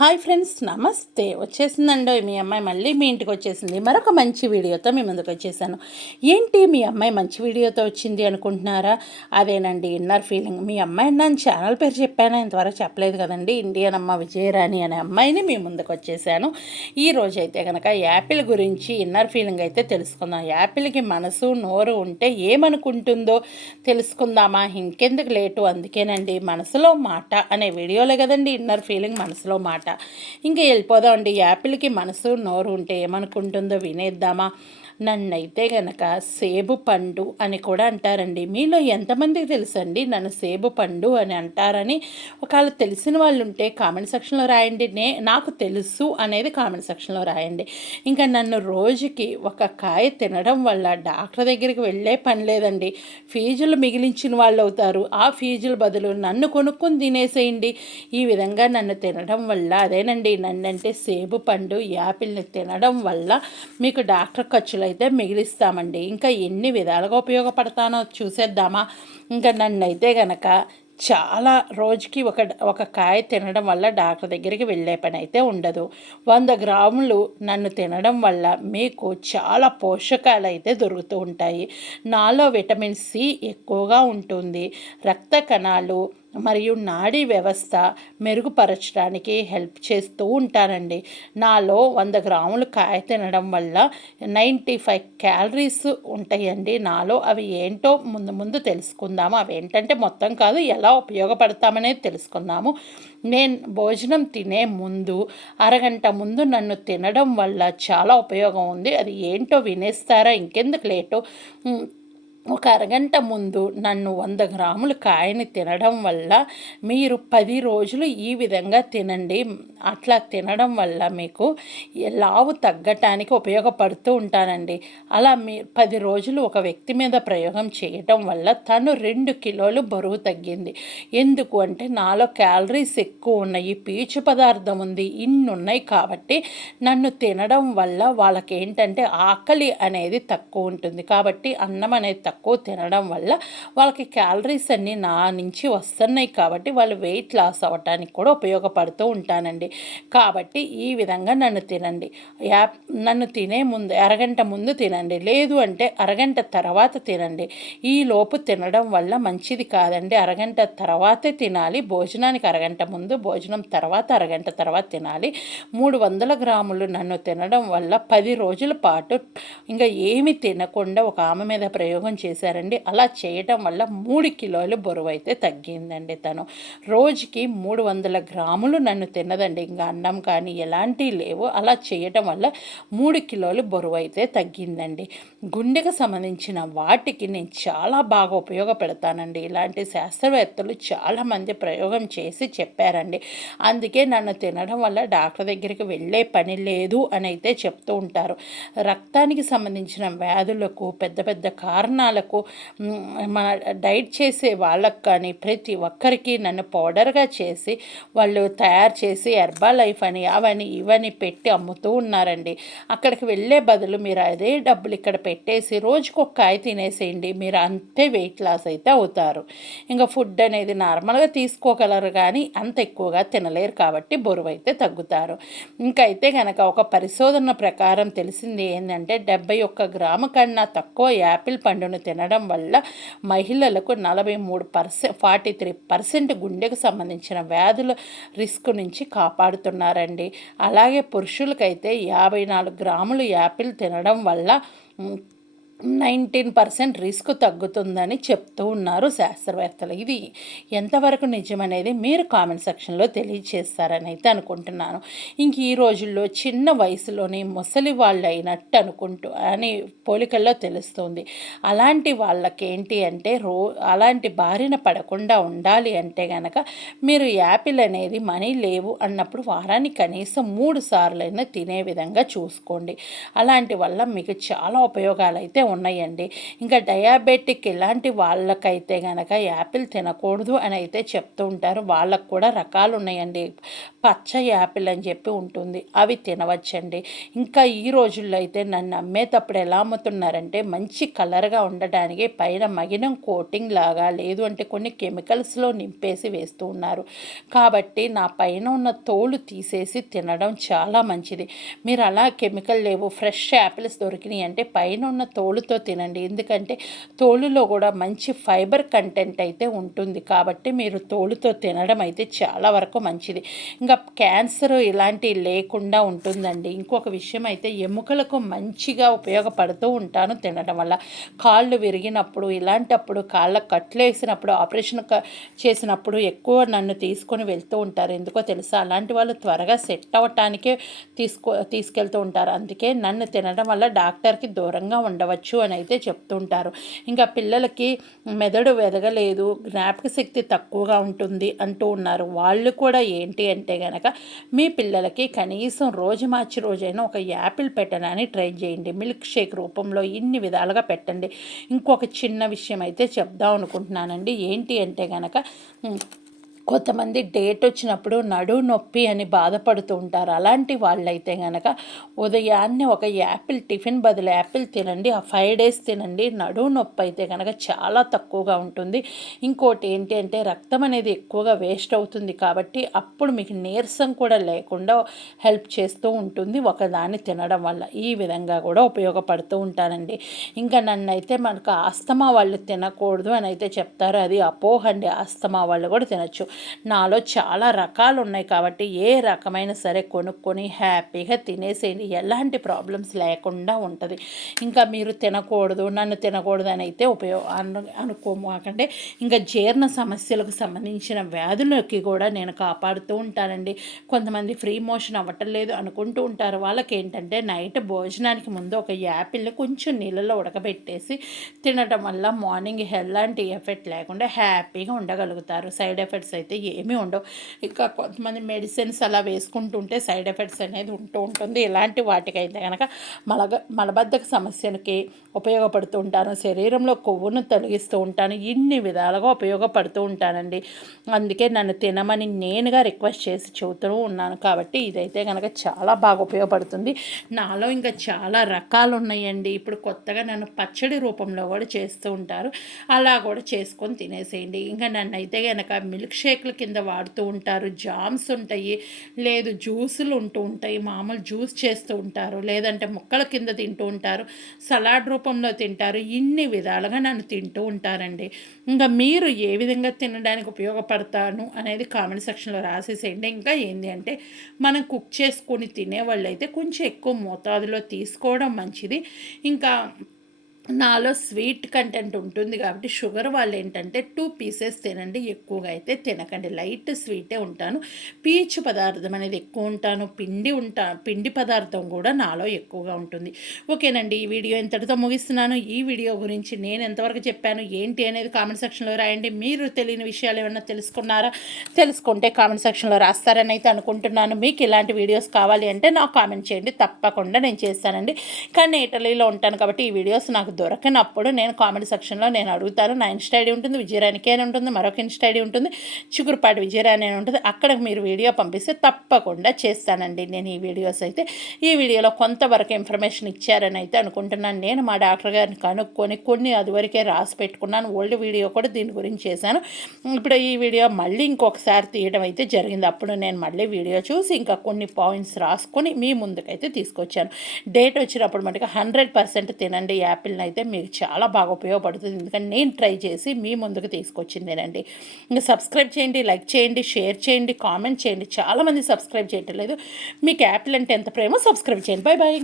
Hi friends, నమస్తే. వచ్చేసిందండి మీ అమ్మాయి, మళ్ళీ మీ ఇంటికి వచ్చేసింది. మరొక మంచి వీడియోతో మీ ముందుకు వచ్చేసాను. ఏంటి మీ అమ్మాయి మంచి వీడియోతో వచ్చింది అనుకుంటున్నారా? అదేనండి ఇన్నర్ ఫీలింగ్. మీ అమ్మాయి నన్ను ఛానల్ పేరు చెప్పానా? ఇంతవరకు చెప్పలేదు కదండి. ఇండియన్ అమ్మ విజయరాణి అనే అమ్మాయిని మీ ముందుకు వచ్చేసాను. ఈ రోజైతే కనుక యాపిల్ గురించి ఇన్నర్ ఫీలింగ్ అయితే తెలుసుకుందాం. యాపిల్కి మనసు నోరు ఉంటే ఏమనుకుంటుందో తెలుసుకుందామా? ఇంకెందుకు లేటు. అందుకేనండి మనసులో మాట అనే వీడియోలే కదండి ఇన్నర్ ఫీలింగ్, మనసులో మాట. ఇంకా వెళ్ళిపోదామండి. యాపిల్కి మనసు నోరు ఉంటే ఏమనుకుంటుందో వినేద్దామా? నన్నైతే గనక సేబు పండు అని కూడా అంటారండి. మీలో ఎంతమందికి తెలుసండి నన్ను సేబు పండు అని అంటారని? ఒకవేళ తెలిసిన వాళ్ళు ఉంటే కామెంట్ సెక్షన్లో రాయండి. నాకు తెలుసు అనేది కామెంట్ సెక్షన్లో రాయండి. ఇంకా నన్ను రోజుకి ఒక కాయ తినడం వల్ల డాక్టర్ దగ్గరికి వెళ్ళే పని లేదండి. ఫీజులు మిగిలించిన వాళ్ళు అవుతారు. ఆ ఫీజుల బదులు నన్ను కొనుక్కొని తినేసేయండి. ఈ విధంగా నన్ను తినడం వల్ల, అదేనండి నన్నంటే సేబు పండు యాపిల్ని తినడం వల్ల మీకు డాక్టర్ ఖర్చులు అయితే మిగిలిస్తామండి. ఇంకా ఎన్ని విధాలుగా ఉపయోగపడతానో చూసేద్దామా? ఇంకా నన్నైతే గనక చాలా రోజుకి ఒక కాయ తినడం వల్ల డాక్టర్ దగ్గరికి వెళ్ళే పని అయితే ఉండదు. 100 గ్రాములు నన్ను తినడం వల్ల మీకు చాలా పోషకాలు అయితే దొరుకుతూ ఉంటాయి. నాలో విటమిన్ సి ఎక్కువగా ఉంటుంది. రక్త కణాలు మరియు నాడీ వ్యవస్థ మెరుగుపరచడానికి హెల్ప్ చేస్తూ ఉంటానండి. నాలో 100 గ్రాములు కాయ తినడం వల్ల 95 క్యాలరీస్ ఉంటాయండి నాలో. అవి ఏంటో ముందు తెలుసుకుందాము. అవి ఏంటంటే మొత్తం కాదు, ఎలా ఉపయోగపడతామనేది తెలుసుకుందాము. నేను భోజనం తినే ముందు అరగంట ముందు నన్ను తినడం వల్ల చాలా ఉపయోగం ఉంది. అది ఏంటో వినేస్తారా? ఇంకెందుకు లేటు. ఒక అరగంట ముందు నన్ను 100 గ్రాముల కాయని తినడం వల్ల మీరు 10 రోజులు ఈ విధంగా తినండి. అట్లా తినడం వల్ల మీకు లావు తగ్గటానికి ఉపయోగపడుతూ ఉంటానండి. అలా 10 రోజులు ఒక వ్యక్తి మీద ప్రయోగం చేయటం వల్ల తను 2 కిలోలు బరువు తగ్గింది. ఎందుకు అంటే నాలో క్యాలరీస్ ఎక్కువ ఉన్నాయి, పీచు పదార్థం ఉంది, ఇన్ని ఉన్నాయి కాబట్టి నన్ను తినడం వల్ల వాళ్ళకి ఏంటంటే ఆకలి అనేది తక్కువ ఉంటుంది. కాబట్టి అన్నం అనేది తక్కువ తినడం వల్ల వాళ్ళకి క్యాలరీస్ అన్నీ నా నుంచి వస్తున్నాయి కాబట్టి వాళ్ళు వెయిట్ లాస్ అవ్వటానికి కూడా ఉపయోగపడుతూ ఉంటానండి. కాబట్టి ఈ విధంగా నన్ను తినండి. నన్ను తినే ముందు అరగంట ముందు తినండి, లేదు అంటే అరగంట తర్వాత తినండి. ఈ లోపు తినడం వల్ల మంచిది కాదండి. అరగంట తర్వాతే తినాలి. భోజనానికి అరగంట ముందు, భోజనం తర్వాత అరగంట తర్వాత తినాలి. 300 గ్రాములు నన్ను తినడం వల్ల 10 రోజుల పాటు ఇంకా ఏమి తినకుండా ఒక ఆమె మీద ప్రయోగం చేశారండి. అలా చేయటం వల్ల 3 కిలోలు బరువు అయితే తగ్గిందండి. తను రోజుకి 300 గ్రాములు నన్ను తిన్నదండి. ఇంకా అన్నం కానీ ఎలాంటివి లేవు. అలా చేయటం వల్ల 3 కిలోలు బరువు అయితే తగ్గిందండి. గుండెకు సంబంధించిన వాటికి నేను చాలా బాగా ఉపయోగపెడతానండి. ఇలాంటి శాస్త్రవేత్తలు చాలామంది ప్రయోగం చేసి చెప్పారండి. అందుకే నన్ను తినడం వల్ల డాక్టర్ దగ్గరికి వెళ్ళే పని లేదు అని అయితే చెప్తూ ఉంటారు. రక్తానికి సంబంధించిన వ్యాధులకు, పెద్ద పెద్ద కారణాలకు, మన డైట్ చేసే వాళ్ళకు కానీ ప్రతి ఒక్కరికి నన్ను పౌడర్గా చేసి వాళ్ళు తయారు చేసి హెర్బల్ లైఫ్ అని అవని ఇవని పెట్టి అమ్ముతూ ఉన్నారండి. అక్కడికి వెళ్ళే బదులు మీరు అదే డబ్బులు ఇక్కడ పెట్టేసి రోజుకు ఒక కాయ తినేసేయండి. మీరు అంతే వెయిట్ లాస్ అయితే అవుతారు. ఇంకా ఫుడ్ అనేది నార్మల్గా తీసుకోగలరు కానీ అంత ఎక్కువగా తినలేరు కాబట్టి బరువు అయితే తగ్గుతారు. ఇంకైతే కనుక ఒక పరిశోధన ప్రకారం తెలిసింది ఏంటంటే 71 గ్రాము కన్నా తక్కువ యాపిల్ పండును తినడం వల్ల మహిళలకు 43% గుండెకు సంబంధించిన వ్యాధుల రిస్క్ నుంచి కాపాడుతున్నారండి. అలాగే పురుషులకైతే 54 గ్రాములు యాపిల్ తినడం వల్ల 19% రిస్క్ తగ్గుతుందని చెప్తూ ఉన్నారు శాస్త్రవేత్తలు. ఇది ఎంతవరకు నిజమనేది మీరు కామెంట్ సెక్షన్లో తెలియజేస్తారని అయితే అనుకుంటున్నాను. ఇంక ఈ రోజుల్లో చిన్న వయసులోనే ముసలి వాళ్ళు అయినట్టు అని పోలికల్లో తెలుస్తుంది. అలాంటి వాళ్ళకి ఏంటి అంటే అలాంటి బారిన పడకుండా ఉండాలి అంటే కనుక మీరు యాపిల్ అనేది మనీ లేవు అన్నప్పుడు వారానికి కనీసం 3 సార్లైనా తినే విధంగా చూసుకోండి. అలాంటి వల్ల మీకు చాలా ఉపయోగాలు అయితే ఉన్నాయండి. ఇంకా డయాబెటిక్ ఇలాంటి వాళ్ళకైతే కనుక యాపిల్ తినకూడదు అని అయితే చెప్తూ ఉంటారు. వాళ్ళకు కూడా రకాలు ఉన్నాయండి. పచ్చ యాపిల్ అని చెప్పి ఉంటుంది, అవి తినవచ్చండి. ఇంకా ఈ రోజుల్లో అయితే నన్ను అమ్మేటప్పుడు ఎలా అమ్ముతున్నారంటే మంచి కలర్గా ఉండడానికి పైన మగినం కోటింగ్ లాగా, లేదు అంటే కొన్ని కెమికల్స్లో నింపేసి వేస్తూ ఉన్నారు. కాబట్టి నా పైన ఉన్న తోలు తీసేసి తినడం చాలా మంచిది. మీరు అలా కెమికల్ లేవు ఫ్రెష్ యాపిల్స్ దొరికినాయి అంటే పైన ఉన్న తోలుతో తినండి. ఎందుకంటే తోలులో కూడా మంచి ఫైబర్ కంటెంట్ అయితే ఉంటుంది. కాబట్టి మీరు తోలుతో తినడం అయితే చాలా వరకు మంచిది. ఇంకా క్యాన్సర్ ఇలాంటివి లేకుండా ఉంటుందండి. ఇంకొక విషయం అయితే ఎముకలకు మంచిగా ఉపయోగపడుతూ ఉంటాను తినడం వల్ల. కాళ్ళు విరిగినప్పుడు ఇలాంటప్పుడు కాళ్ళ కట్లు వేసినప్పుడు ఆపరేషన్ చేసినప్పుడు ఎక్కువ నన్ను తీసుకొని వెళ్తూ ఉంటారు. ఎందుకో తెలుసా, అలాంటి వాళ్ళు త్వరగా సెట్ అవ్వటానికే తీసుకెళ్తూ ఉంటారు. అందుకే నన్ను తినడం వల్ల డాక్టర్కి దూరంగా ఉండవచ్చు అని అయితే చెప్తుంటారు. ఇంకా పిల్లలకి మెదడు వెదగలేదు, జ్ఞాపక శక్తి తక్కువగా ఉంటుంది అంటూ ఉన్నారు. వాళ్ళు కూడా ఏంటి అంటే గనక మీ పిల్లలకి కనీసం రోజు మార్చి రోజైనా ఒక యాపిల్ పెట్టడానికి ట్రై చేయండి. మిల్క్ షేక్ రూపంలో ఇన్ని విధాలుగా పెట్టండి. ఇంకొక చిన్న విషయం అయితే చెప్దాం అనుకుంటున్నానండి. ఏంటి అంటే గనక కొంతమంది డేట్ వచ్చినప్పుడు నడుము నొప్పి అని బాధపడుతూ ఉంటారు. అలాంటి వాళ్ళైతే కనుక ఉదయాన్నే ఒక యాపిల్ టిఫిన్ బదులు యాపిల్ తినండి. ఆ 5 days తినండి. నడుము నొప్పి అయితే కనుక చాలా తక్కువగా ఉంటుంది. ఇంకోటి ఏంటి అంటే రక్తం అనేది ఎక్కువగా వేస్ట్ అవుతుంది. కాబట్టి అప్పుడు మీకు నీరసం కూడా లేకుండా హెల్ప్ చేస్తూ ఉంటుంది ఒకదాన్ని తినడం వల్ల. ఈ విధంగా కూడా ఉపయోగపడుతూ ఉంటానండి. ఇంకా నన్నైతే మనకు ఆస్తమా వాళ్ళు తినకూడదు అని అయితే చెప్తారు. అది అపోహ అండి. ఆస్తమా వాళ్ళు కూడా తినచ్చు. నాలో చాలా రకాలు ఉన్నాయి కాబట్టి ఏ రకమైన సరే కొనుక్కొని హ్యాపీగా తినేసేయండి. ఎలాంటి ప్రాబ్లమ్స్ లేకుండా ఉంటుంది. ఇంకా మీరు తినకూడదు, నన్ను తినకూడదు అని అయితే అనుకోమాకండి. ఇంకా జీర్ణ సమస్యలకు సంబంధించిన వ్యాధులకి కూడా నేను కాపాడుతూ ఉంటానండి. కొంతమంది ఫ్రీ మోషన్ అవ్వటం లేదు అనుకుంటూ ఉంటారు. వాళ్ళకి ఏంటంటే నైట్ భోజనానికి ముందు ఒక యాపిల్ని కొంచెం నీళ్ళలో ఉడకబెట్టేసి తినడం వల్ల మార్నింగ్ ఎలాంటి ఎఫెక్ట్ లేకుండా హ్యాపీగా ఉండగలుగుతారు. సైడ్ ఎఫెక్ట్స్ అయితే ఏమీ ఉండవు. ఇంకా కొంతమంది మెడిసిన్స్ అలా వేసుకుంటుంటే సైడ్ ఎఫెక్ట్స్ అనేది ఉంటూ ఉంటుంది. ఇలాంటి వాటికైతే కనుక మలబద్ధక సమస్యలకి ఉపయోగపడుతూ ఉంటాను. శరీరంలో కొవ్వును తొలగిస్తూ ఉంటాను. ఇన్ని విధాలుగా ఉపయోగపడుతూ ఉంటానండి. అందుకే నన్ను తినమని నేనుగా రిక్వెస్ట్ చేసి చెబుతూ ఉన్నాను. కాబట్టి ఇదైతే కనుక చాలా బాగా ఉపయోగపడుతుంది. నాలో ఇంకా చాలా రకాలు ఉన్నాయండి. ఇప్పుడు కొత్తగా నన్ను పచ్చడి రూపంలో కూడా చేస్తూ ఉంటారు. అలా కూడా చేసుకొని తినేసేయండి. ఇంకా నన్ను అయితే కనుక మిల్క్ షేక్ల కింద వాడుతూ ఉంటారు. జామ్స్ ఉంటాయి, లేదు జ్యూసులు ఉంటూ ఉంటాయి, మామూలు జ్యూస్ చేస్తూ ఉంటారు, లేదంటే ముక్కల కింద తింటూ ఉంటారు, సలాడ్ రూపంలో తింటారు. ఇన్ని విధాలుగా నన్ను తింటూ ఉంటారండి. ఇంకా మీరు ఏ విధంగా తినడానికి ఉపయోగపడతాను అనేది కామెంట్ సెక్షన్లో రాసేసేయండి. ఇంకా ఏంటి అంటే మనం కుక్ చేసుకొని తినేవాళ్ళు అయితే కొంచెం ఎక్కువ మోతాదులో తీసుకోవడం మంచిది. ఇంకా నాలో స్వీట్ కంటెంట్ ఉంటుంది కాబట్టి షుగర్ వాళ్ళు ఏంటంటే 2 pieces తినండి, ఎక్కువగా అయితే తినకండి. లైట్ స్వీటే ఉంటాను. పీచు పదార్థం అనేది ఎక్కువ ఉంటాను. పిండి పదార్థం కూడా నాలో ఎక్కువగా ఉంటుంది. ఓకేనండి, ఈ వీడియో ఇంతటితో ముగిస్తున్నాను. ఈ వీడియో గురించి నేను ఎంతవరకు చెప్పాను ఏంటి అనేది కామెంట్ సెక్షన్లో రాయండి. మీరు తెలియని విషయాలు ఏమైనా తెలుసుకున్నారా? తెలుసుకుంటే కామెంట్ సెక్షన్లో రాస్తారని అయితే అనుకుంటున్నాను. మీకు ఇలాంటి వీడియోస్ కావాలి అంటే నాకు కామెంట్ చేయండి, తప్పకుండా నేను చేస్తానండి. కానీ ఇటలీలో ఉంటాను కాబట్టి ఈ వీడియోస్ నాకు దొరకనప్పుడు నేను కామెంట్ సెక్షన్లో నేను అడుగుతాను. నా ఇన్స్టా ఐడి ఉంటుంది, విజయరాణికే అని ఉంటుంది, మరొక ఇన్స్టా ఐడి ఉంటుంది, చిగురుపాటి విజయరాణి అని ఉంటుంది. అక్కడికి మీరు వీడియో పంపిస్తే తప్పకుండా చేస్తానండి నేను ఈ వీడియోస్ అయితే. ఈ వీడియోలో కొంతవరకు ఇన్ఫర్మేషన్ ఇచ్చారని అయితే అనుకుంటున్నాను. నేను మా డాక్టర్ గారిని కనుక్కొని కొన్ని అదివరకే రాసి పెట్టుకున్నాను. ఓల్డ్ వీడియో కూడా దీని గురించి చేశాను. ఇప్పుడు ఈ వీడియో మళ్ళీ ఇంకొకసారి తీయడం అయితే జరిగింది. అప్పుడు నేను మళ్ళీ వీడియో చూసి ఇంకా కొన్ని పాయింట్స్ రాసుకొని మీ ముందుకైతే తీసుకొచ్చాను. డేట్ వచ్చినప్పుడు మటుకు 100% తినండి యాపిల్ని, అయితే మీకు చాలా బాగా ఉపయోగపడుతుంది. ఎందుకంటే నేను ట్రై చేసి మీ ముందుకు తీసుకొచ్చిందేనండి. ఇంకా సబ్స్క్రైబ్ చేయండి, లైక్ చేయండి, షేర్ చేయండి, కామెంట్ చేయండి. చాలామంది సబ్స్క్రైబ్ చేయట్లేదు. మీకు యాపిల్ అంటే ఎంత ప్రేమో సబ్స్క్రైబ్ చేయండి. Bye bye.